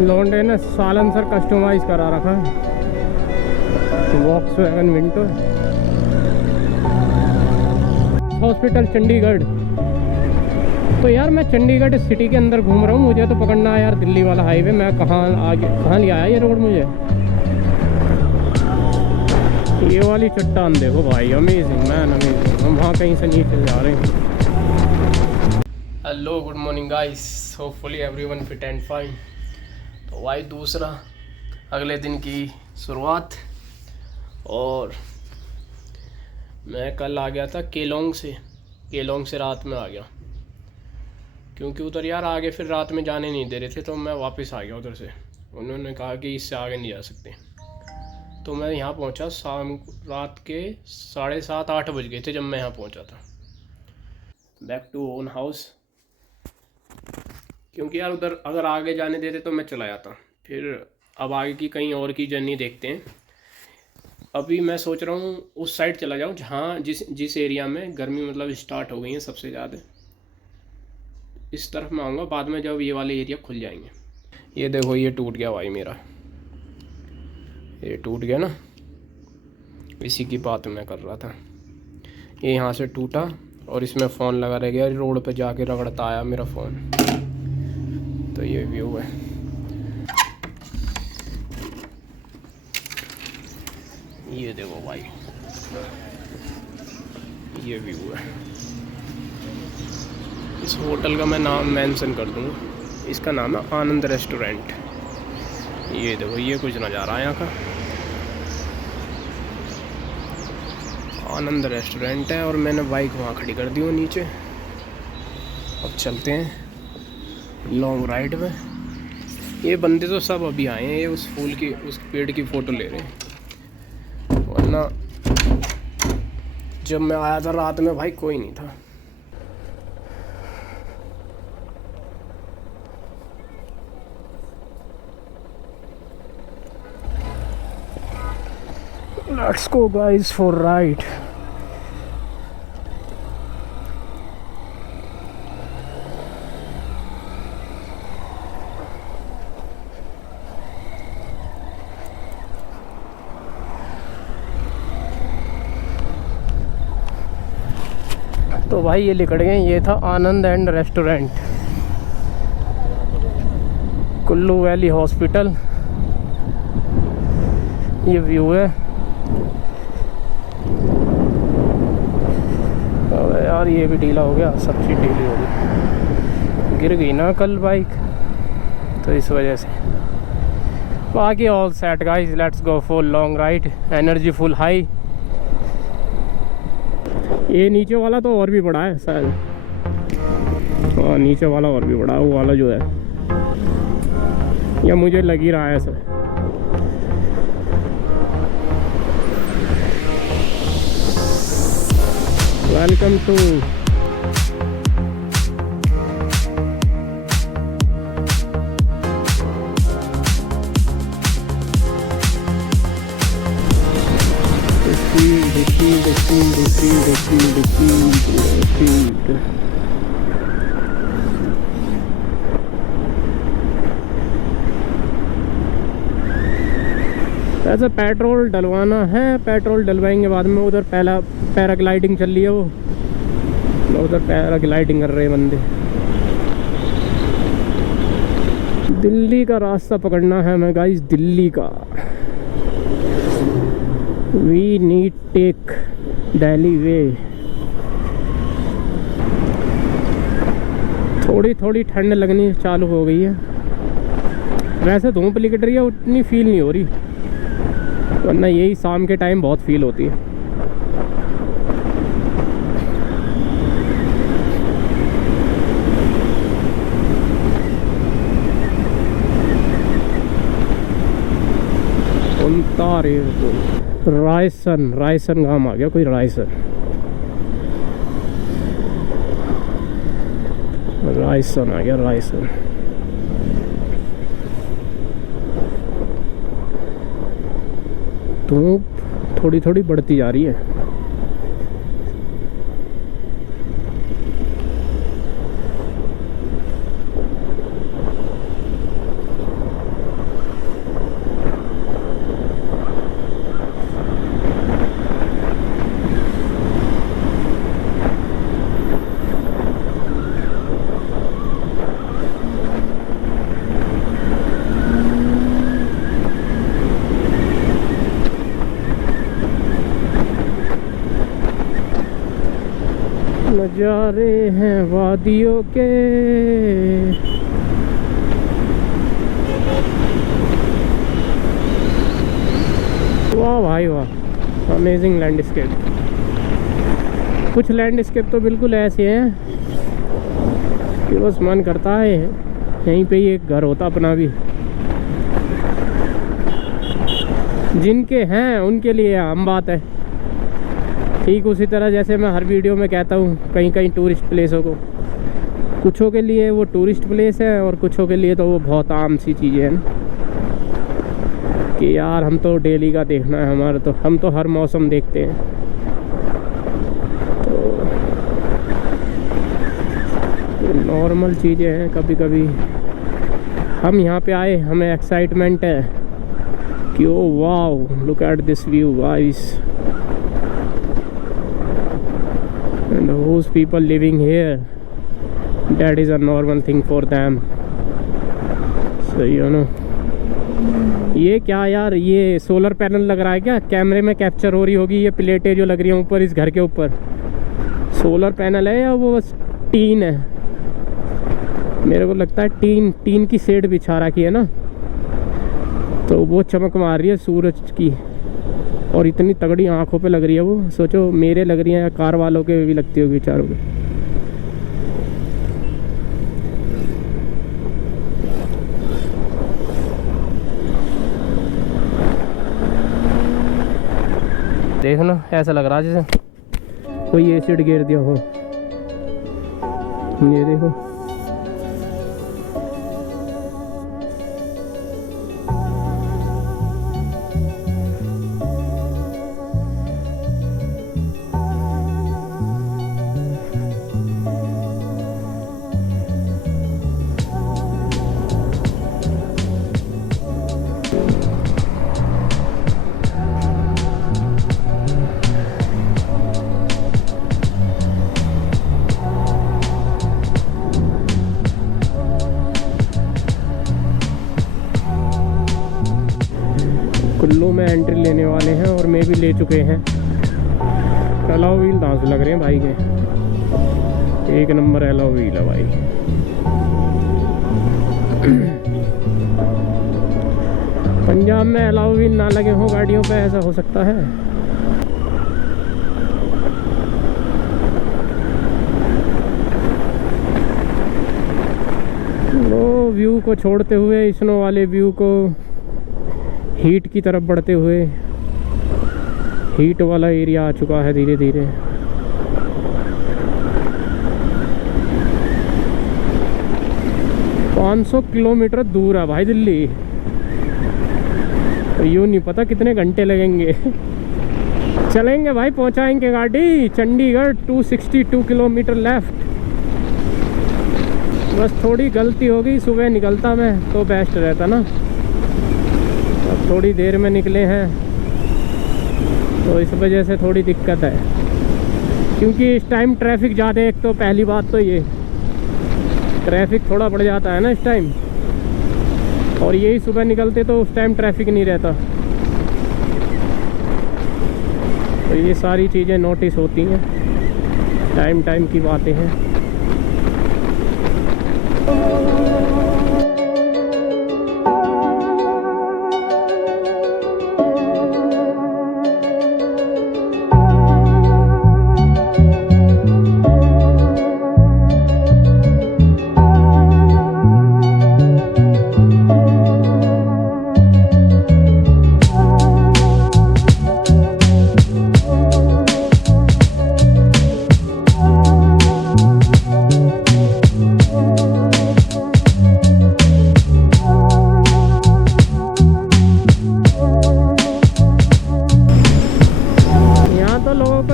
लौंडे ने silencer customise करा रखा है, वॉक्सवैगन विंटो। हॉस्पिटल चंडीगढ़। तो यार मैं चंडीगढ़ सिटी के अंदर घूम रहा हूँ, मुझे तो पकड़ना है यार दिल्ली वाला हाईवे। मैं कहाँ ले आया ये रोड मुझे। ये वाली चट्टान देखो भाई, अमेजिंग मैन अमेजिंग। हम वहाँ कहीं से नीचे जा रहे हैं। Hello good morning guys, hopefully everyone fit and fine. तो भाई दूसरा अगले दिन की शुरुआत। और मैं कल आ गया था केलोंग से रात में आ गया, क्योंकि उधर यार आगे फिर रात में जाने नहीं दे रहे थे, तो मैं वापस आ गया उधर से। उन्होंने कहा कि इससे आगे नहीं जा सकते। तो मैं यहाँ पहुँचा रात के 7:30-8 बज गए थे जब मैं यहाँ पहुँचा था, बैक टू ओन हाउस। क्योंकि यार उधर अगर आगे जाने देते तो मैं चला जाता। फिर अब आगे की कहीं और की जर्नी देखते हैं। अभी मैं सोच रहा हूँ उस साइड चला जाऊँ जहाँ जिस एरिया में गर्मी मतलब स्टार्ट हो गई है सबसे ज़्यादा, इस तरफ मैं आऊँगा बाद में जब ये वाले एरिया खुल जाएंगे। ये देखो ये टूट गया भाई मेरा, ये टूट गया ना, इसी की बात मैं कर रहा था। ये यहाँ से टूटा और इसमें फ़ोन लगा रह गया, रोड पे जाके रगड़ता आया मेरा फ़ोन। तो ये व्यू है। ये देखो भाई, ये व्यू है। इस होटल का मैं नाम मेंशन कर दूँगा, इसका नाम है आनंद रेस्टोरेंट। ये देखो ये कुछ नज़ारा यहाँ का, आनंद रेस्टोरेंट है। और मैंने बाइक वहाँ खड़ी कर दी वो नीचे। अब चलते हैं लॉन्ग राइड में। ये बंदे तो सब अभी आए हैं, ये उस पेड़ की फ़ोटो ले रहे हैं, वरना जब मैं आया था रात में भाई कोई नहीं था। Let's go guys for ride. तो भाई ये लिख गए, ये था Anand and restaurant, Kullu valley hospital. ये व्यू है। अबे यार ये भी ढीला हो गया, सब चीज़ ढीली हो गई, गिर गई ना कल बाइक, तो इस वजह से। बाकी all set guys, let's go for long ride, energy full high. ये नीचे वाला तो और भी बड़ा है शायद। हाँ नीचे वाला और भी बड़ा है, वो वाला जो है, या मुझे लग ही रहा है सर। वेलकम टू ऐसा पेट्रोल डलवाना है। पेट्रोल डलवाएंगे बाद में। उधर पहला पैराग्लाइडिंग चल रही है, वो उधर पैराग्लाइडिंग कर रहे हैं बंदे। दिल्ली का रास्ता पकड़ना है हमें गाइस, दिल्ली का। वी नीड टेक दिल्ली वे। थोड़ी थोड़ी ठंड लगनी चालू हो गई है। वैसे धूप लिकट रही है, उतनी फील नहीं हो रही, वरना यही शाम के टाइम बहुत फील होती है। रायसन गांव आ गया कोई, रायसन आ गया, रायसन। धूप थोड़ी थोड़ी बढ़ती जा रही है। नजारे हैं वादियों के। वाह भाई वाह, अमेजिंग लैंडस्केप। कुछ लैंडस्केप तो बिल्कुल ऐसे हैं कि बस मन करता है यहीं पे ही एक घर होता अपना भी। जिनके हैं उनके लिए आम बात है। ठीक उसी तरह जैसे मैं हर वीडियो में कहता हूँ कहीं कहीं टूरिस्ट प्लेसों को, कुछों के लिए वो टूरिस्ट प्लेस है और कुछों के लिए तो वो बहुत आम सी चीज़ें हैं कि यार हम तो डेली का देखना है हमारा, तो हम तो हर मौसम देखते हैं। तो नॉर्मल चीज़ें हैं। कभी कभी हम यहाँ पे आए, हमें एक्साइटमेंट है कि oh wow look at this view guys, and those people living here, that is a normal thing for them, so you know। ये क्या यार, ये सोलर पैनल लग रहा है क्या? कैमरे में कैप्चर हो रही होगी ये प्लेटें जो लग रही हैं ऊपर इस घर के ऊपर। सोलर पैनल है या वो बस टीन है? मेरे को लगता है टीन की शेड बिछा रखी है ना, तो वो चमक मार रही है सूरज की, और इतनी तगड़ी आंखों पे लग रही है वो। सोचो मेरे लग रही है या कार वालों के भी लगती होगी बेचारों के। देखो ना, ऐसा लग रहा है जैसे कोई एसिड गिर दिया हो। ये देखो, कुल्लू में एंट्री लेने वाले हैं और मैं भी ले चुके हैं। एलॉय व्हील दांत लग रहे हैं भाई के, एक नंबर एलॉय व्हील है भाई। पंजाब में एलॉय व्हील ना लगे हो गाड़ियों पे, ऐसा हो सकता है? लो व्यू को छोड़ते हुए, स्नो वाले व्यू को हीट की तरफ बढ़ते हुए, हीट वाला एरिया आ चुका है धीरे धीरे। $500 किलोमीटर दूर है भाई दिल्ली, तो यूँ नहीं पता कितने घंटे लगेंगे। चलेंगे भाई, पहुंचाएंगे गाड़ी चंडीगढ़। 262 kilometre left. बस थोड़ी गलती हो गई, सुबह निकलता मैं तो बेस्ट रहता ना। अब थोड़ी देर में निकले हैं तो इस वजह से थोड़ी दिक्कत है, क्योंकि इस टाइम ट्रैफिक ज़्यादा है। एक तो पहली बात तो ये ट्रैफिक थोड़ा बढ़ जाता है ना इस टाइम, और यही सुबह निकलते तो उस टाइम ट्रैफिक नहीं रहता। तो ये सारी चीज़ें नोटिस होती हैं, टाइम की बातें हैं।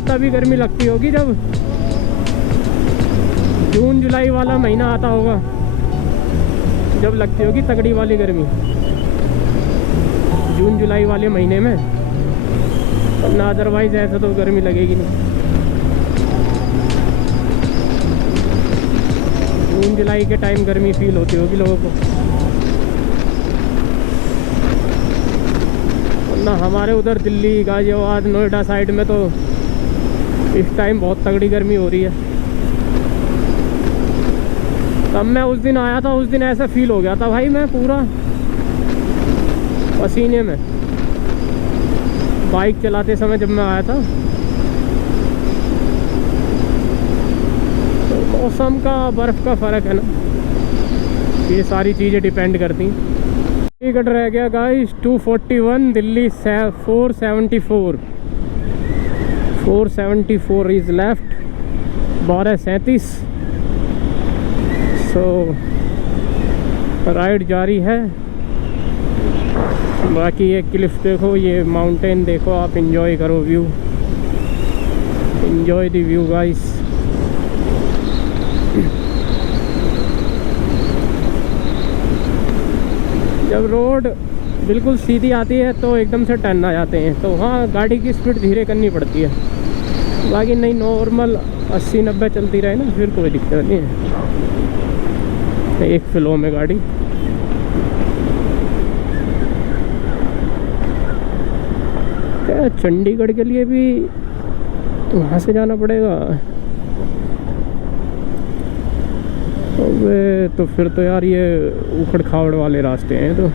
तभी गर्मी लगती होगी जब जून जुलाई वाला महीना आता होगा, जब लगती होगी तगड़ी वाली गर्मी, जून जुलाई वाले महीने में, वरना अदरवाइज ऐसा तो गर्मी लगेगी नहीं। जून जुलाई के टाइम गर्मी फील होती होगी लोगों को, वरना हमारे उधर दिल्ली गाजियाबाद नोएडा साइड में तो इस टाइम बहुत तगड़ी गर्मी हो रही है। तब मैं उस दिन आया था, उस दिन ऐसा फील हो गया था भाई, मैं पूरा पसीने में बाइक चलाते समय जब मैं आया था। तो मौसम का, बर्फ़ का फ़र्क है ना, ये सारी चीज़ें डिपेंड करती हैं। टिकट रह गया guys 241, Delhi 474 is left, 12:37। So ride जारी है। बाकी ये क्लिफ देखो, ये माउंटेन देखो, आप इंजॉय करो view, enjoy the view guys. जब रोड बिल्कुल सीधी आती है तो एकदम से टर्न आ जाते हैं, तो वहाँ गाड़ी की स्पीड धीरे करनी पड़ती है। बाकी नहीं, नॉर्मल 80-90 चलती रहे ना, फिर कोई दिक्कत नहीं है, एक फ्लो में गाड़ी। क्या चंडीगढ़ के लिए भी वहाँ से जाना पड़ेगा? अबे तो फिर तो यार ये उखड़ खावड़ वाले रास्ते हैं, तो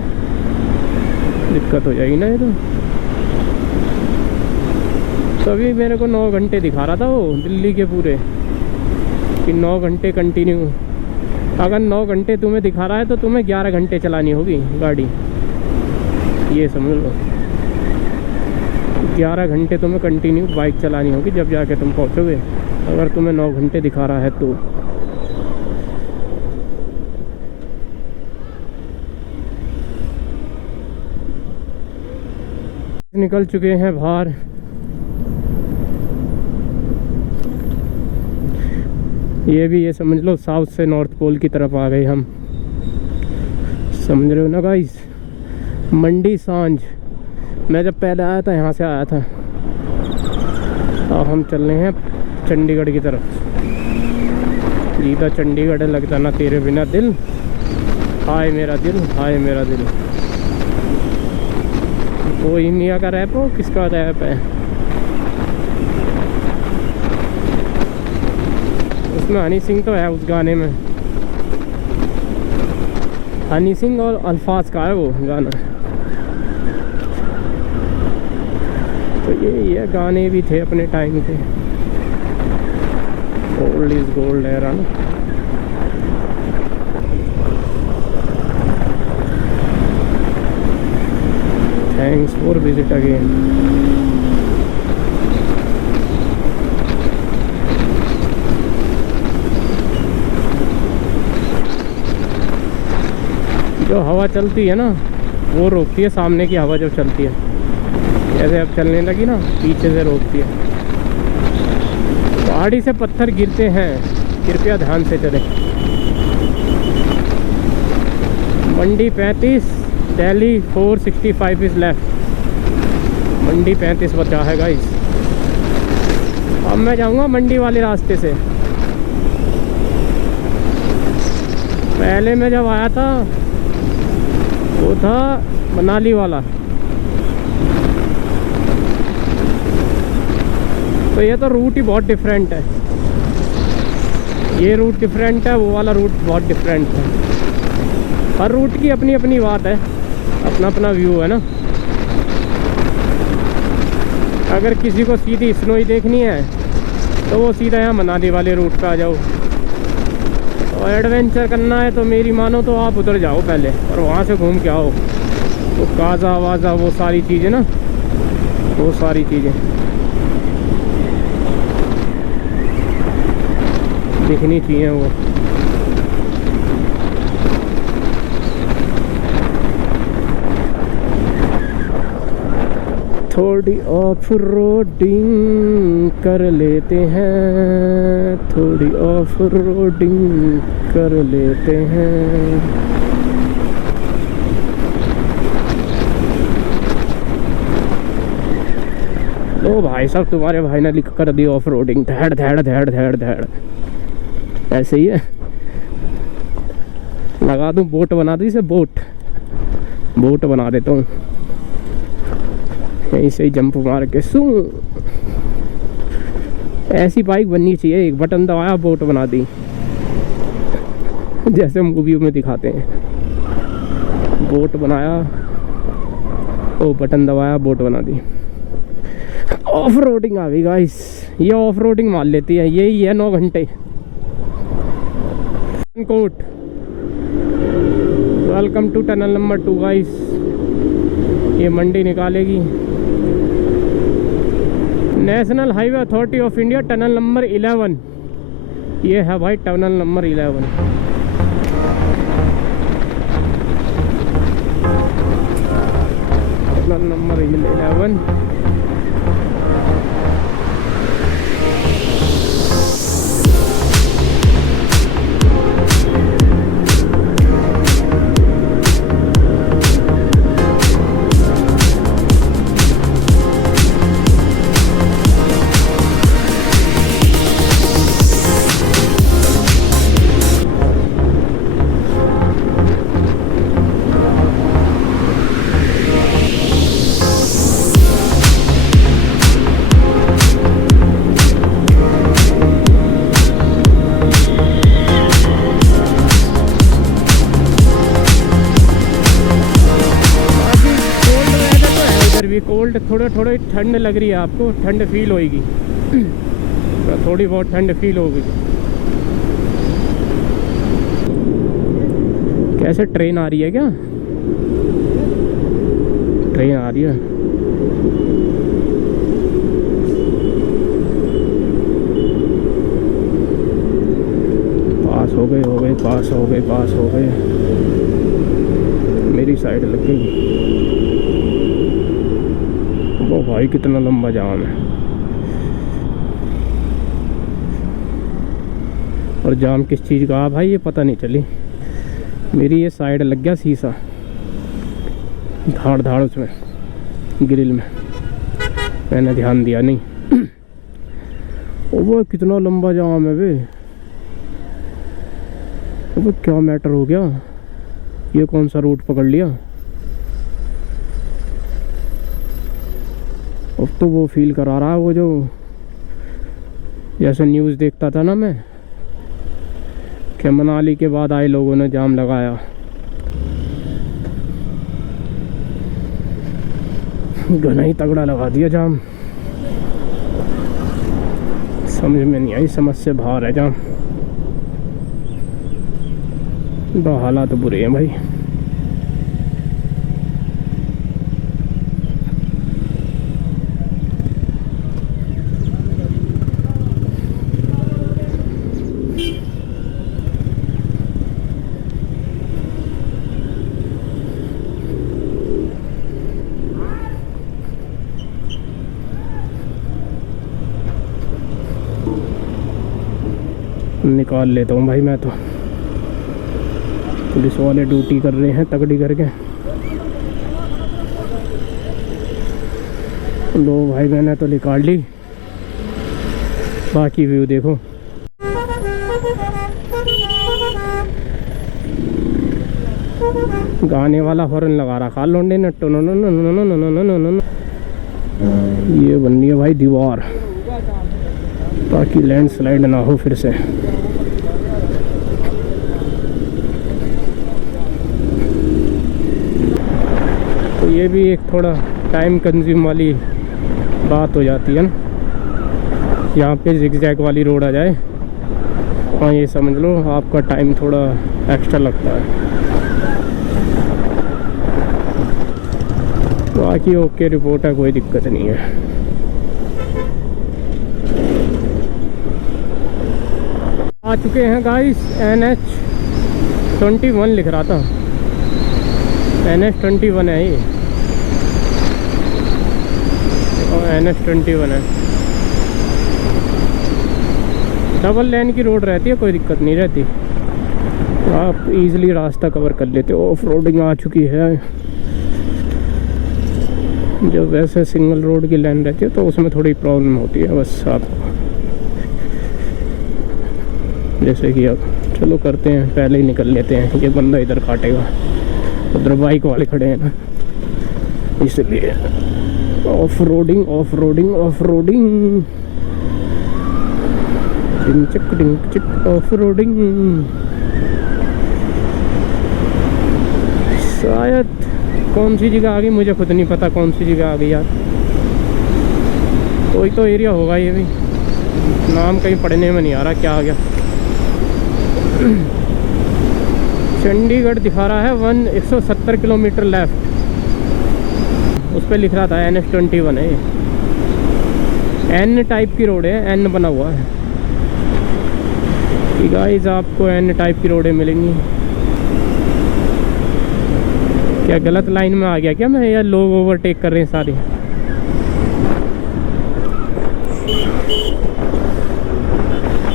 दिक्कत हो जाएगी ना ये तो। तभी मेरे को 9 घंटे दिखा रहा था वो दिल्ली के पूरे, कि 9 घंटे कंटिन्यू। अगर 9 घंटे तुम्हें दिखा रहा है तो तुम्हें 11 घंटे चलानी होगी गाड़ी, ये समझ लो। 11 घंटे तुम्हें कंटिन्यू बाइक चलानी होगी, जब जाके तुम पहुँचोगे। अगर तुम्हें 9 घंटे दिखा रहा है तो। निकल चुके हैं बाहर। ये भी ये समझ लो साउथ से नॉर्थ पोल की तरफ आ गए हम, समझ रहे हो ना गाइस। मंडी सांझ, मैं जब पहले आया था यहाँ से आया था। अब हम चल रहे हैं चंडीगढ़ की तरफ। सीधा चंडीगढ़ लगता ना तेरे बिना दिल, हाय मेरा दिल, हाय मेरा दिल। वो इंडिया का रैप हो, किसका रैप है? उसमें हनी सिंह तो है उस गाने में, हनी सिंह और अल्फाज का है वो गाना। तो ये गाने भी थे अपने टाइम के। ओल्ड इज गोल्ड है ना। Thanks for visit again. जो हवा चलती है ना, वो रोकती है सामने की हवा जब चलती है। जैसे अब चलने लगी ना, पीछे से रोकती है। पहाड़ी से पत्थर गिरते हैं, कृपया ध्यान से चलें। मंडी 35, दिल्ली 465 इज़ लेफ्ट। मंडी 35 बचा है गाइस। अब मैं जाऊंगा मंडी वाले रास्ते से। पहले मैं जब आया था वो था मनाली वाला, तो ये तो रूट ही बहुत डिफरेंट है। ये रूट डिफरेंट है, वो वाला रूट बहुत डिफरेंट है। हर रूट की अपनी अपनी बात है, अपना अपना व्यू है ना। अगर किसी को सीधी स्नोई देखनी है तो वो सीधा यहाँ मनाली वाले रूट पे आ जाओ। और एडवेंचर करना है तो मेरी मानो तो आप उधर जाओ पहले और वहाँ से घूम के आओ। तो काजा वाजा वो सारी चीज़ें ना, वो सारी चीज़ें दिखनी चाहिए वो। थोड़ी ऑफ रोडिंग कर लेते हैं, थोड़ी ऑफ रोडिंग कर लेते हैं। लो भाई साहब, तुम्हारे भाई ने लिख कर दी ऑफ रोडिंग, धैड़ धैड़ धैड़ धैड़ धैड़। ऐसे ही है, लगा दूं बोट बना दी से, बोट बना देता हूँ यहीं से ही जंप मार के। सू ऐसी बाइक बननी चाहिए, एक बटन दबाया बोट बना दी। जैसे मूवियों में दिखाते हैं। बोट बनाया, ओ बटन दबाया, बोट बना दी। ऑफ रोडिंग आ गई गाइस, ये ऑफ रोडिंग मान लेती है, यही है 9 घंटे। कोट, welcome to tunnel number 2 guys. ये मंडी निकालेगी। National Highway Authority of India tunnel number 11, ये है भाई tunnel number 11। Tunnel number 11। Cold, थोड़ी ठंड लग रही है आपको, ठंड फील होगी। थोड़ी बहुत ठंड फील होगी। कैसे ट्रेन आ रही है क्या? ट्रेन आ रही है। पास हो गए, पास हो गए, पास हो गए। मेरी साइड लग गई। ओ भाई कितना लंबा जाम है। और जाम किस चीज़ का भाई ये पता नहीं चली। मेरी ये साइड लग गया शीशा, धाड़ धाड़ उसमें ग्रिल में, मैंने ध्यान दिया नहीं। ओ वो कितना लंबा जाम है बे। वो क्या मैटर हो गया? ये कौन सा रूट पकड़ लिया? अब तो वो फील करा रहा है, वो जो जैसे न्यूज़ देखता था ना मैं, कि मनाली के बाद आए लोगों ने जाम लगाया। घना ही तगड़ा लगा दिया जाम। समझ में नहीं आई, समझ से बाहर है जाम। तो हालात बुरे हैं भाई। निकाल लेता हूँ भाई मैं तो। पुलिस वाले ड्यूटी कर रहे हैं तगड़ी करके। लो भाई मैंने तो निकाल ली, बाकी व्यू देखो। गाने वाला हॉर्न लगा रखा लोंडे ने। ये बन रही है भाई दीवार, ताकि लैंडस्लाइड ना हो फिर से। तो ये भी एक थोड़ा टाइम कंज्यूम वाली बात हो जाती है ना। यहाँ पे जिगजैग वाली रोड आ जाए, हाँ ये समझ लो आपका टाइम थोड़ा एक्स्ट्रा लगता है। बाकी ओके रिपोर्ट है, कोई दिक्कत नहीं है। आ चुके हैं गाइस, NH21 लिख रहा था, NH21 है ये, और NH21 है। डबल लेन की रोड रहती है, कोई दिक्कत नहीं रहती, आप इजीली रास्ता कवर कर लेते हो। ऑफ रोडिंग आ चुकी है। जब वैसे सिंगल रोड की लाइन रहती है तो उसमें थोड़ी प्रॉब्लम होती है बस आपको। जैसे कि अब चलो करते हैं, पहले ही निकल लेते हैं। ये बंदा इधर काटेगा, उधर बाइक वाले खड़े हैं ना, इसलिए off roading off roading off roading, डिंग चिक ऑफ रोडिंग। शायद कौन सी जगह आ गई मुझे खुद नहीं पता, कौन सी जगह आ गई यार। कोई तो एरिया होगा ये भी, नाम कहीं पढ़ने में नहीं आ रहा क्या आ गया। चंडीगढ़ दिखा रहा है 170 किलोमीटर लेफ्ट। उस पर लिख रहा था NH21 है। N टाइप की रोड है, N बना हुआ है कि गाइस आपको N टाइप की रोडें मिलेंगी। क्या गलत लाइन में आ गया क्या मैं, या लोग ओवरटेक कर रहे हैं सारे?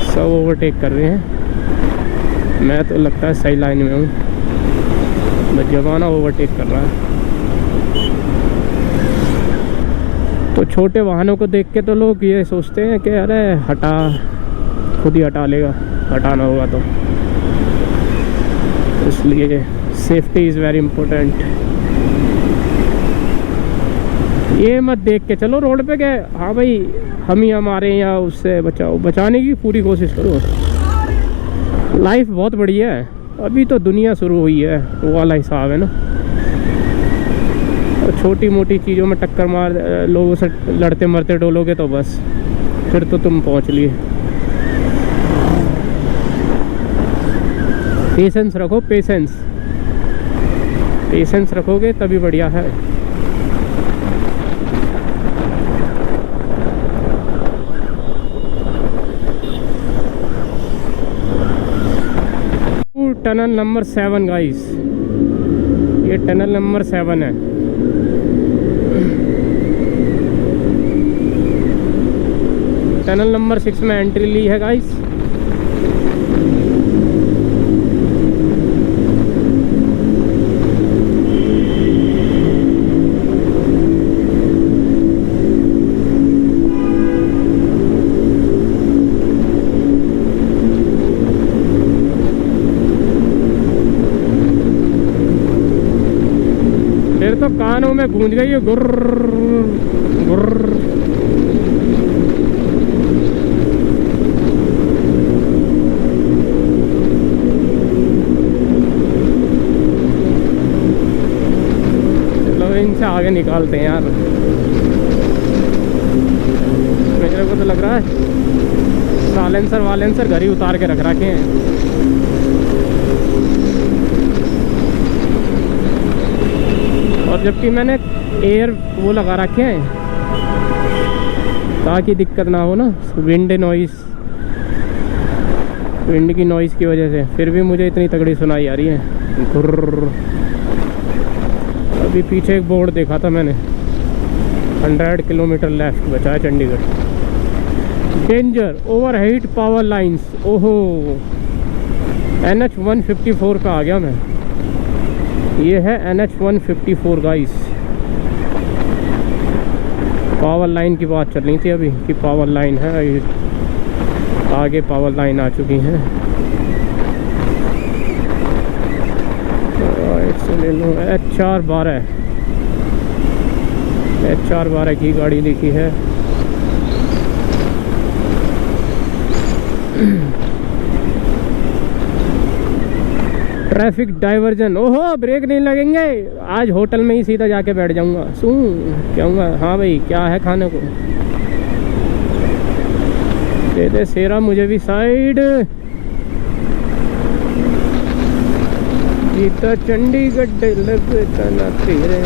सब ओवरटेक कर रहे हैं, मैं तो लगता है सही लाइन में हूँ। बस जमाना ओवरटेक कर रहा है। तो छोटे वाहनों को देख के तो लोग ये सोचते हैं कि अरे हटा, खुद ही हटा लेगा, हटाना होगा तो। इसलिए सेफ्टी इज़ वेरी इम्पोर्टेंट। ये मत देख के चलो रोड पे कि हाँ भाई हम ही हमारे या उससे बचाओ, बचाने की पूरी कोशिश करो। लाइफ बहुत बढ़िया है, अभी तो दुनिया शुरू हुई है, वो वाला हिसाब है ना। छोटी मोटी चीज़ों में टक्कर मार लोगों से लड़ते मरते डोलोगे तो बस फिर तो तुम पहुंच लिए। पेशेंस रखो, पेशेंस रखोगे तभी बढ़िया है। टनल नंबर 7 गाइस, ये टनल नंबर 7 है। टनल नंबर 6 में एंट्री ली है गाइस। फिर तो कानों में गूंज गई है गुर्र गुर्र। से आगे निकालते हैं यार। मेरे को तो लग रहा है साइलेंसर घर ही उतार के रख रखे हैं। और जबकि मैंने एयर वो लगा रखे हैं ताकि दिक्कत ना हो ना, विंड की नॉइज़ की वजह से। फिर भी मुझे इतनी तगड़ी सुनाई आ रही है घुर्र। अभी पीछे एक बोर्ड देखा था मैंने, 100 किलोमीटर लेफ्ट बचा है Chandigarh. Danger overheat power lines. ओहो, NH 154 पे आ गया मैं। ये है NH 154 गाइस। पावर लाइन की बात चल रही थी अभी कि पावर लाइन है, आगे पावर लाइन आ चुकी है। ले लो HR12 की गाड़ी लिखी है। Traffic diversion. ओहो, ब्रेक नहीं लगेंगे आज, होटल में ही सीधा जाके बैठ जाऊंगा। कहूँगा हाँ भाई क्या है खाने को, दे दे शेरा मुझे भी साइड। तो चंडीगढ़ लगता ना तेरे।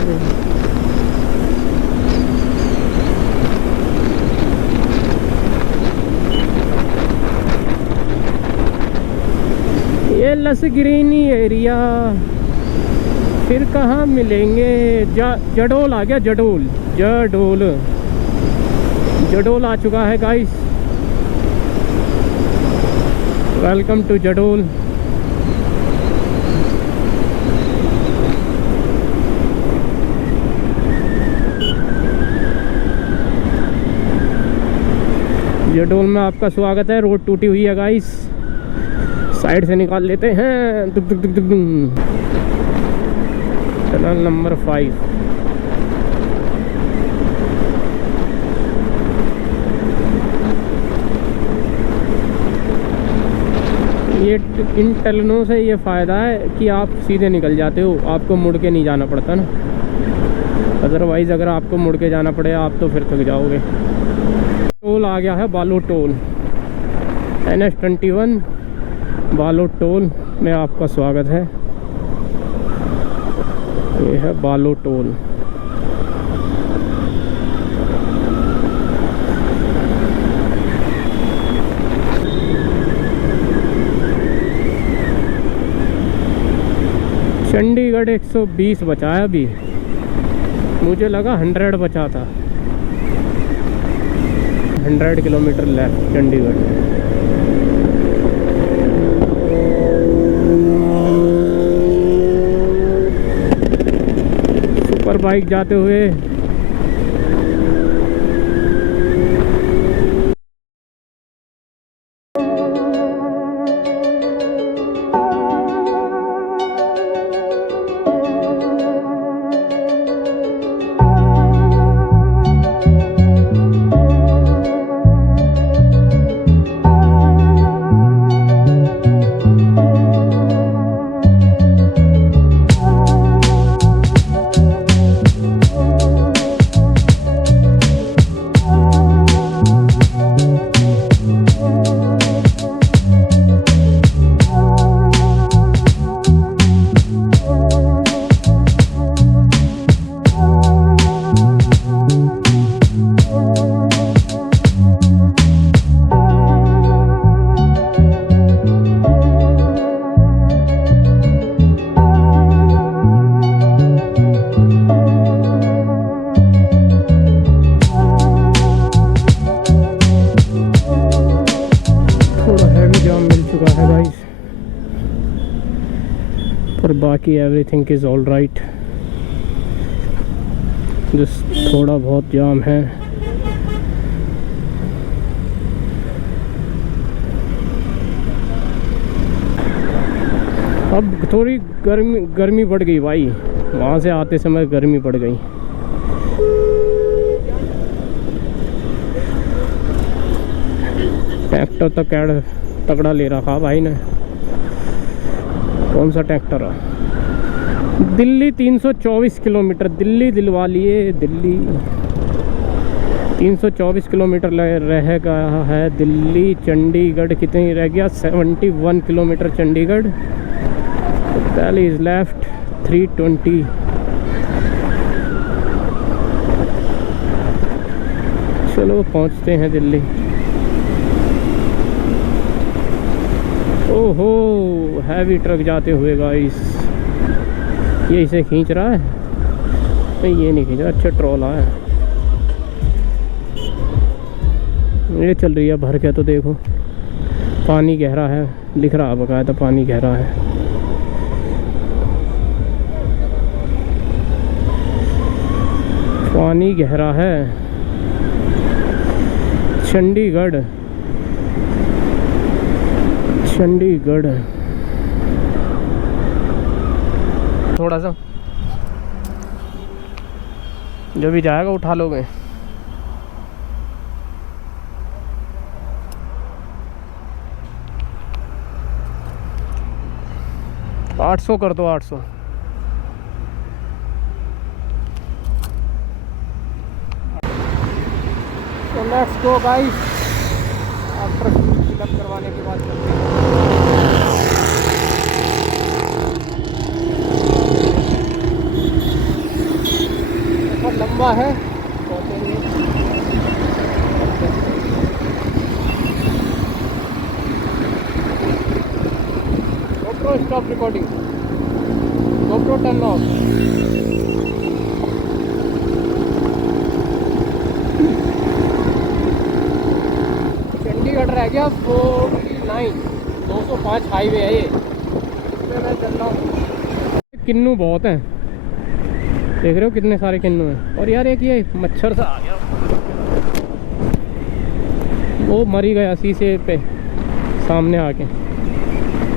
ये लस ग्रीनी एरिया, फिर कहाँ मिलेंगे? जडोल आ गया, जडोल आ चुका है guys. Welcome to Jadol. Jadol में आपका स्वागत है। रोड टूटी हुई है गाइस, साइड से निकाल लेते हैं। दुक दुक दुक दुक। Tunnel number 5। ये इन टनलों से ये फ़ायदा है कि आप सीधे निकल जाते हो, आपको मुड़ के नहीं जाना पड़ता ना। अदरवाइज़ अगर आपको मुड़ के जाना पड़े आप तो फिर थक जाओगे। टोल आ गया है, बालो टोल। NH21 बालो टोल में आपका स्वागत है। ये है बालो टोल। चंडीगढ़ 120 बचा है अभी, मुझे लगा 100 बचा था। 100 kilometre left Chandigarh. Super bike जाते हुए पर बाकी एवरीथिंग इज़ ऑल राइट। जिस थोड़ा बहुत जाम है। अब थोड़ी गर्मी बढ़ गई भाई, वहाँ से आते समय गर्मी बढ़ गई। ट्रैक्टर तो कैड तगड़ा ले रखा भाई ने। कौन सा ट्रैक्टर है? दिल्ली 324 किलोमीटर, दिल्ली दिलवा लिए। दिल्ली 324 किलोमीटर रह गया है। दिल्ली चंडीगढ़ कितनी रह गया? 71 kilometre Chandigarh. Delhi is left 320। चलो पहुंचते हैं दिल्ली। ओहो, हैवी ट्रक जाते हुए गाइस। ये इसे खींच रहा है? नहीं, ये नहीं खींच रहा। अच्छा ट्रॉला है। ये चल रही है भर के, तो देखो पानी गहरा है, लिख रहा बकायदा पानी गहरा है। पानी गहरा है। चंडीगढ़ चंडीगढ़ थोड़ा सा जो भी जाएगा उठा लोगे। तो 800 कर दो, 800। तो let's go guys. After fill up करवाने के बाद चलते हैं। बहुत लंबा है, पहुँचेंगे। GoPro stop recording. GoPro turn off. Chandigarh रह गया 49। 205 हाईवे है ये, इसमें मैं चल रहा हूँ। किन्नू बहुत हैं, देख रहे हो कितने सारे किन्नू हैं। और यार एक ये मच्छर सा आ गया, वो मरी गया शीशे पे सामने आके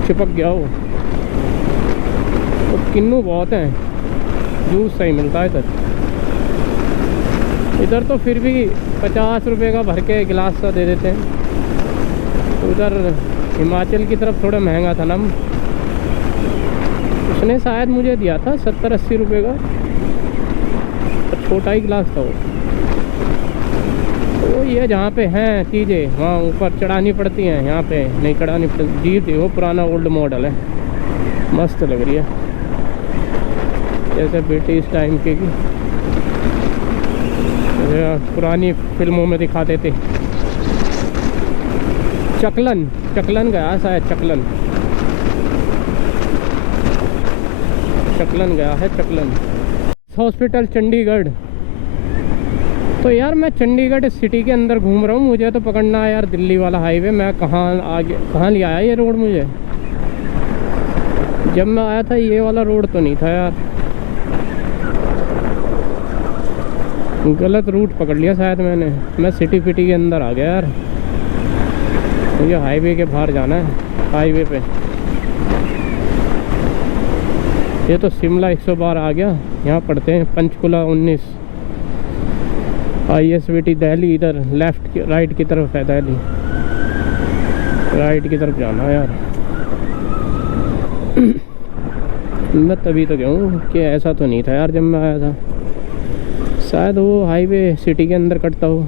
चिपक गया वो। तो किन्नू बहुत हैं, जूस सही मिलता है इधर। इधर तो फिर भी 50 रुपए का भर के गिलास सा दे देते हैं। तो उधर हिमाचल की तरफ थोड़ा महंगा था ना। उसने शायद मुझे दिया था 70-80 रुपये का, छोटा ही ग्लास था वो। तो ये जहाँ पे हैं चीज़ें वहाँ ऊपर चढ़ानी पड़ती हैं, यहाँ पे नहीं चढ़ानी पड़ती। जीप थी वो, पुराना ओल्ड मॉडल है, मस्त लग रही है, जैसे ब्रिटिश टाइम की पुरानी फिल्मों में दिखाते थे। चकलन गया शायद, चकलन गया है, चकलन हॉस्पिटल चंडीगढ़। तो यार मैं चंडीगढ़ सिटी के अंदर घूम रहा हूँ, मुझे तो पकड़ना है यार दिल्ली वाला हाईवे। मैं कहाँ ले आया ये रोड? मुझे जब मैं आया था ये वाला रोड तो नहीं था यार, गलत रूट पकड़ लिया शायद मैंने। मैं सिटी के अंदर आ गया यार, मुझे हाईवे के बाहर जाना है, हाईवे पे। ये तो शिमला 112 आ गया। यहाँ पढ़ते हैं पंचकुला 19, ISBT दिल्ली। इधर लेफ्ट राइट की तरफ है दिल्ली, राइट की तरफ जाना है यार। मैं तभी तो गया हूँ कि ऐसा तो नहीं था यार जब मैं आया था, शायद वो हाईवे सिटी के अंदर कटता हो।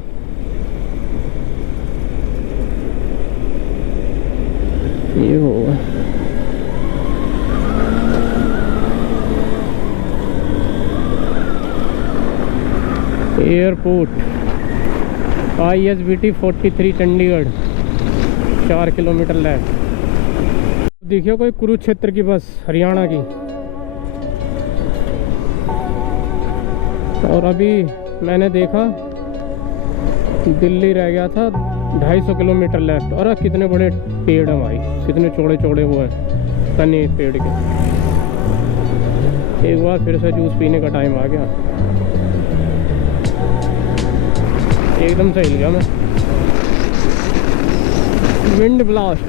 ये होगा airport, ISBT 43 Chandigarh, 4 kilometre left. देखिए कोई कुरुक्षेत्र की बस, हरियाणा की। और अभी मैंने देखा दिल्ली रह गया था 250 किलोमीटर लेफ्ट। और कितने बड़े पेड़ हैं भाई, कितने चौड़े चौड़े हुए हैं तने पेड़ के। एक बार फिर से जूस पीने का टाइम आ गया, एकदम से हिल गया मैं। विंड ब्लास्ट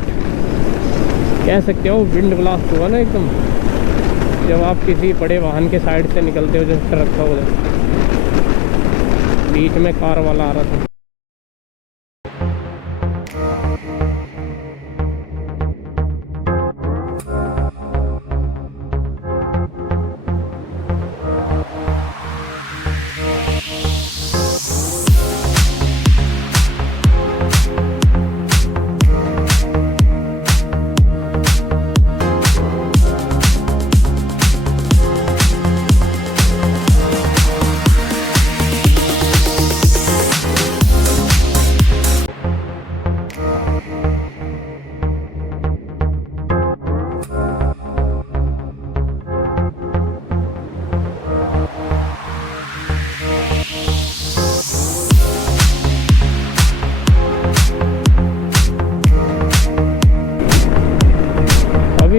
कह सकते हो, विंड ब्लास्ट हुआ ना एकदम, जब आप किसी बड़े वाहन के साइड से निकलते हो, जो ट्रक का उधर बीच में कार वाला आ रहा था।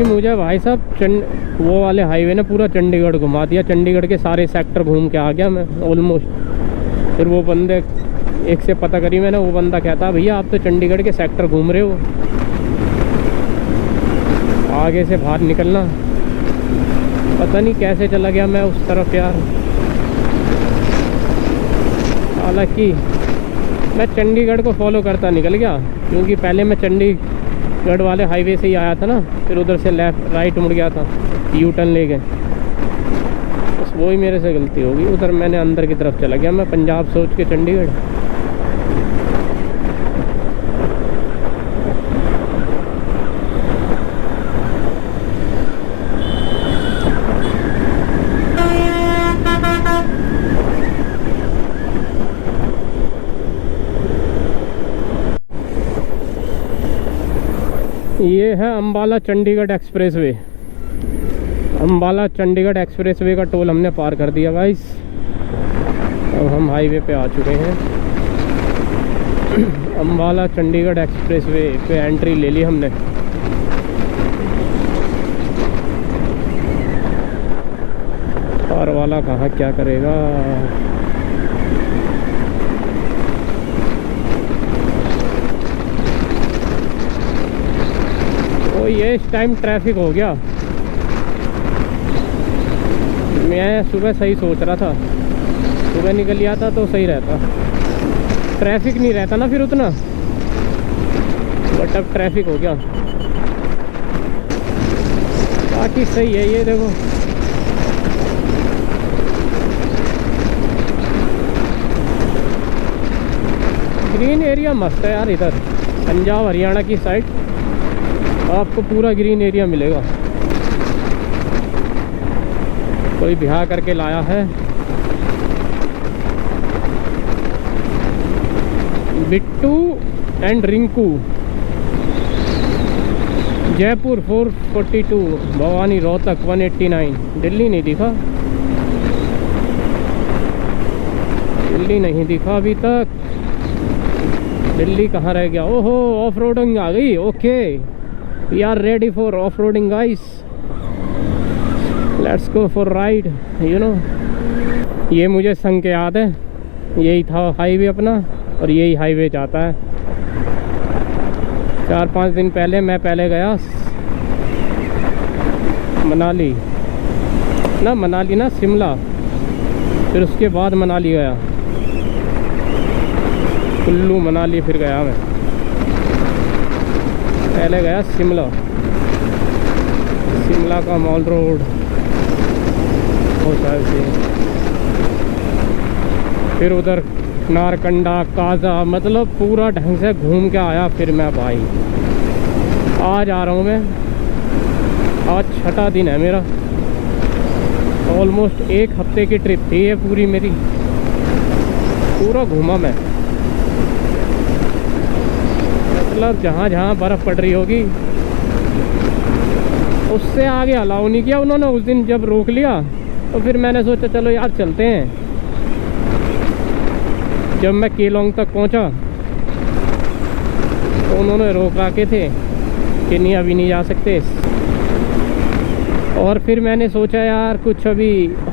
मुझे भाई साहब वो वाले हाईवे ने पूरा चंडीगढ़ घुमा दिया। चंडीगढ़ के सारे सेक्टर घूम के आ गया मैं ऑलमोस्ट। फिर वो बंदे एक से पता करी मैंने, वो बंदा कहता भैया आप तो चंडीगढ़ के सेक्टर घूम रहे हो, आगे से बाहर निकलना। पता नहीं कैसे चला गया मैं उस तरफ यार। हालांकि मैं चंडीगढ़ को फॉलो करता निकल गया, क्योंकि पहले मैं चंडीगढ़ वाले हाईवे से ही आया था ना, फिर उधर से लेफ्ट राइट मुड़ गया था, यू टर्न ले गए। बस वही मेरे से गलती होगी, उधर मैंने अंदर की तरफ चला गया मैं, पंजाब सोच के चंडीगढ़। ये है अम्बाला चंडीगढ़ एक्सप्रेसवे। अम्बाला चंडीगढ़ एक्सप्रेसवे का टोल हमने पार कर दिया गाइस। अब हम हाईवे पे आ चुके हैं। अम्बाला चंडीगढ़ एक्सप्रेसवे पे एंट्री ले ली हमने। कार वाला कहाँ क्या करेगा। ये इस टाइम ट्रैफिक हो गया। मैं सुबह सही सोच रहा था, सुबह निकल लिया था तो सही रहता, ट्रैफिक नहीं रहता ना फिर उतना, बट अब ट्रैफिक हो गया। बाकी सही है। ये देखो ग्रीन एरिया मस्त है यार। इधर पंजाब हरियाणा की साइड आपको पूरा ग्रीन एरिया मिलेगा। कोई ब्याह करके लाया है। बिट्टू एंड रिंकू, जयपुर 442, भवानी रोहतक 189। दिल्ली नहीं दिखा, दिल्ली नहीं दिखा अभी तक। दिल्ली कहाँ रह गया? ओहो ऑफ रोडिंग आ गई। Okay we are ready for off roading guys, let's go for ride. You know ये मुझे संग के याद है, यही था हाईवे अपना और यही हाईवे जाता है। 4-5 दिन पहले मैं गया मनाली ना शिमला, फिर उसके बाद मनाली गया, कुल्लू मनाली फिर गया मैं। पहले गया शिमला का मॉल रोड होता है, फिर उधर नारकंडा काजा, मतलब पूरा ढंग से घूम के आया। फिर मैं भाई आज आ रहा हूँ मैं, आज 6ठा दिन है मेरा। ऑलमोस्ट 1 हफ्ते की ट्रिप थी ये पूरी मेरी, पूरा घूमा मैं। मतलब जहाँ जहाँ बर्फ़ पड़ रही होगी उससे आगे अलाउ नहीं किया उन्होंने। उस दिन जब रोक लिया तो फिर मैंने सोचा चलो यार चलते हैं। जब मैं केलोंग तक पहुंचा तो उन्होंने रोका के थे कि नहीं अभी नहीं जा सकते। और फिर मैंने सोचा यार कुछ अभी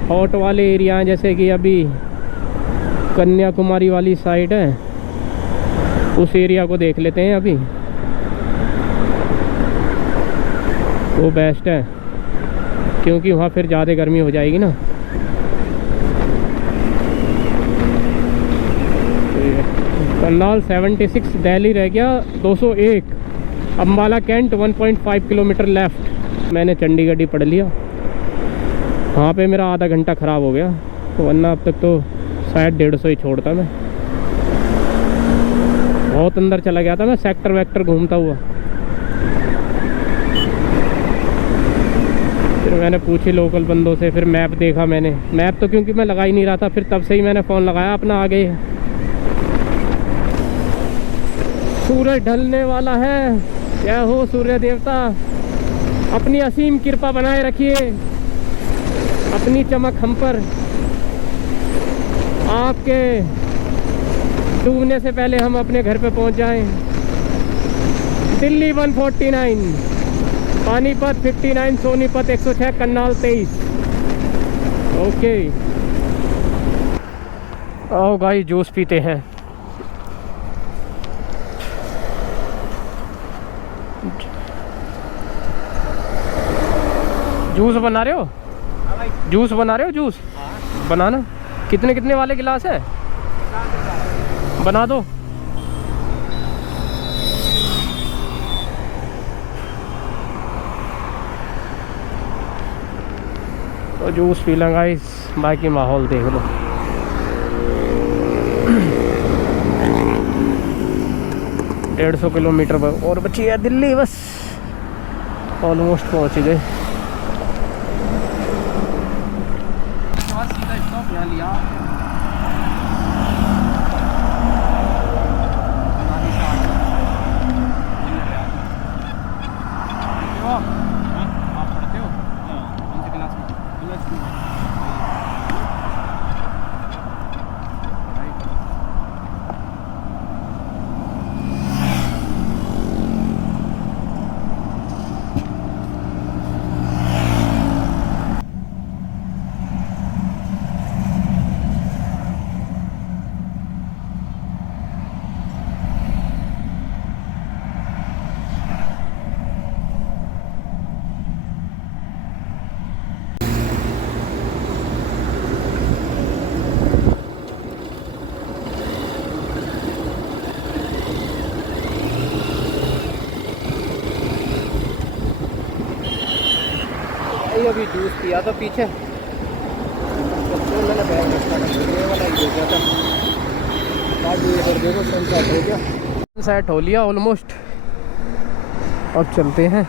हॉट वाले एरिया हैं, जैसे कि अभी कन्याकुमारी वाली साइड है, उस एरिया को देख लेते हैं अभी, वो बेस्ट है क्योंकि वहाँ फिर ज़्यादा गर्मी हो जाएगी ना। करनाल 76, दिल्ली रह गया 201, अम्बाला कैंट 1.5 किलोमीटर लेफ़्ट। मैंने चंडीगढ़ ही पढ़ लिया, वहाँ पे मेरा आधा घंटा ख़राब हो गया, वरना अब तक तो शायद 150 ही छोड़ता मैं। बहुत अंदर चला गया था मैं, सेक्टर वेक्टर घूमता हुआ। फिर मैंने पूछी लोकल बंदों से, फिर मैप देखा मैंने। मैप तो क्योंकि मैं लगा ही नहीं रहा था, फिर तब से ही मैंने फ़ोन लगाया अपना। आगे सूरज ढलने वाला है, क्या हो सूर्य देवता, अपनी असीम कृपा बनाए रखिए, अपनी चमक हम पर। आपके डूबने से पहले हम अपने घर पे पहुंच जाएं। दिल्ली 149, पानीपत 59, सोनीपत 106, करनाल 23। ओके आओ भाई जूस पीते हैं। जूस बना रहे हो? जूस बना रहे हो? जूस बनाना। कितने वाले गिलास है? बना दो। तो जूस पी लेंगे गाइस, बाकी माहौल देख लो। डेढ़ 150 किलोमीटर पर और बची है दिल्ली, बस ऑलमोस्ट पहुंच गए। जूस पिया था पीछे, तो मैंने बैग रखा था, ये वाला ही देखा था। बाकी इधर देखो सनसेट हो गया, सनसेट हो लिया ऑलमोस्ट। अब चलते हैं।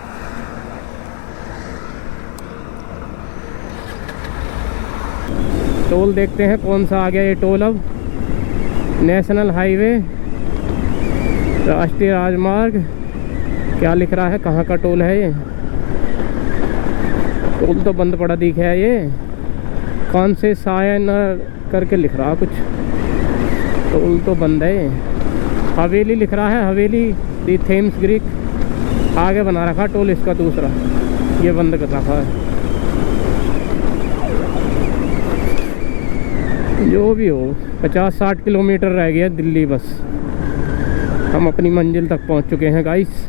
टोल देखते हैं कौन सा आ गया ये टोल। अब नेशनल हाईवे, राष्ट्रीय राजमार्ग, क्या लिख रहा है, कहाँ का टोल है ये? टोल तो बंद पड़ा दिख है ये, कौन से सायन करके लिख रहा कुछ, टोल तो बंद है। हवेली लिख रहा है, हवेली दी थेम्स ग्रीक, आगे बना रखा टोल इसका दूसरा, ये बंद कर रखा है। जो भी हो, 50-60 किलोमीटर रह गया दिल्ली, बस हम अपनी मंजिल तक पहुंच चुके हैं गाइस।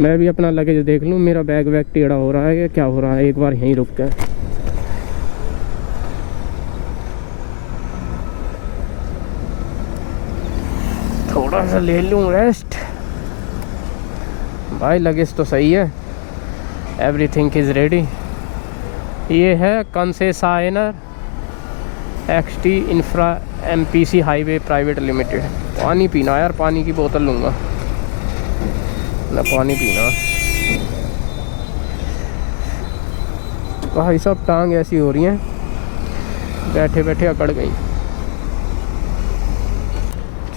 मैं भी अपना लगेज देख लूँ, मेरा बैग वैग टेढ़ा हो रहा है या क्या हो रहा है, एक बार यहीं रुकते हैं। थोड़ा सा ले लूँ रेस्ट। भाई लगेज तो सही है, एवरीथिंग इज़ रेडी। ये है कंसेसाइनर XT infra MPC highway private limited. पानी पीना यार, पानी की बोतल लूँगा ना, पानी पीना। भाई सब टांग ऐसी हो रही हैं, बैठे बैठे अकड़ गई।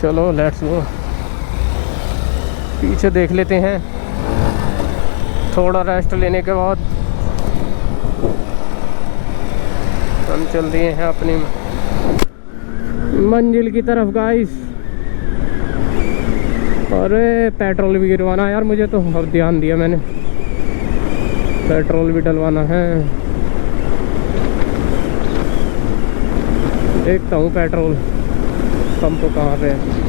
चलो लेट्स गो, पीछे देख लेते हैं थोड़ा रेस्ट लेने के बाद। हम चल रहे हैं अपनी मंजिल की तरफ गाइस। अरे पेट्रोल भी गिरवाना यार मुझे, तो अब ध्यान दिया मैंने, पेट्रोल भी डलवाना है। देखता हूँ पेट्रोल पंप तो कहाँ पे है।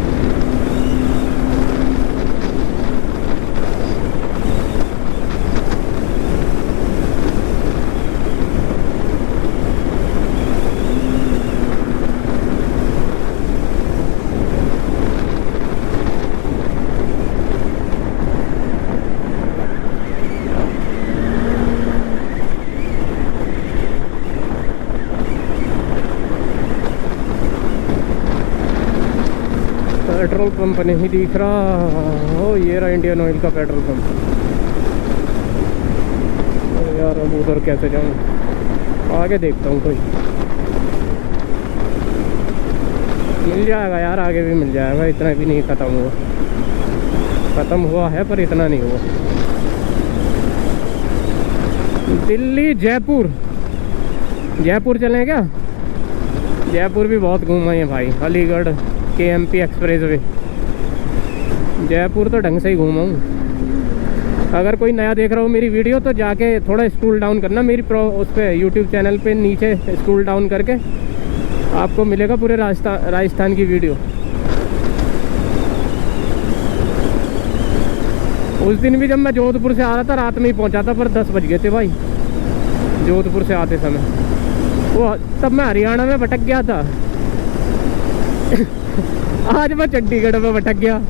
पेट्रोल पंप नहीं दिख रहा। ओ ये रहा इंडियन ऑयल का पेट्रोल पंप। यार अब उधर कैसे जाऊँ, आगे देखता हूँ कोई मिल जाएगा यार, आगे भी मिल जाएगा, इतना भी नहीं ख़त्म हुआ। ख़त्म हुआ है पर इतना नहीं हुआ। दिल्ली जयपुर, जयपुर चलें क्या? जयपुर भी बहुत घूमा है भाई, Aligarh KMP express way, Jaipur तो ढंग से ही घूमा हूँ। अगर कोई नया देख रहा हो मेरी वीडियो तो जाके थोड़ा स्क्रॉल डाउन करना मेरी उस पर यूट्यूब चैनल पे, नीचे स्क्रॉल डाउन करके आपको मिलेगा पूरे राजस्थान की वीडियो। उस दिन भी जब मैं जोधपुर से आ रहा था, रात में ही पहुँचा था, पर 10 बज गए थे भाई जोधपुर से आते समय। वो तब मैं हरियाणा में भटक गया था। आज मैं चंडीगढ़ में भटक गया।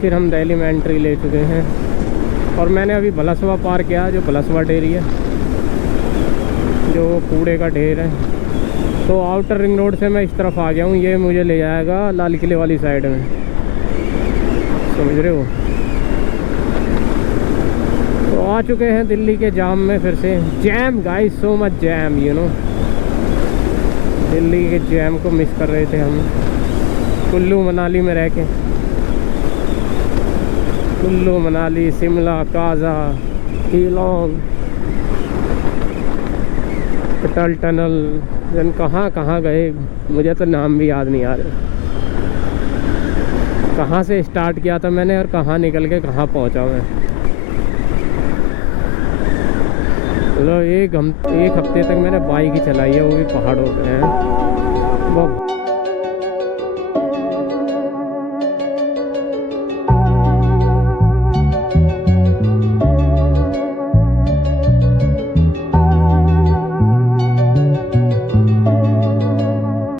फिर हम दिल्ली में एंट्री ले चुके हैं और मैंने अभी भलसवा पार किया, जो भलसवा डेरी है, जो कूड़े का ढेर है। तो आउटर रिंग रोड से मैं इस तरफ आ गया हूँ, ये मुझे ले जाएगा लाल किले वाली साइड में, समझ रहे हो। तो आ चुके हैं दिल्ली के जाम में फिर से। Jam guys, so much jam, you know. Delhi के जैम को मिस कर रहे थे हम कुल्लू मनाली में रह के। कुल्लू मनाली, शिमला, काजा, कीलोंग, अटल टनल, जन कहाँ कहाँ गए मुझे तो नाम भी याद नहीं आ रहे। कहाँ से स्टार्ट किया था मैंने और कहाँ निकल के कहाँ पहुँचा मैं। मतलब एक हफ्ते तक मैंने बाइक ही चलाई है, वो भी पहाड़ों पे है।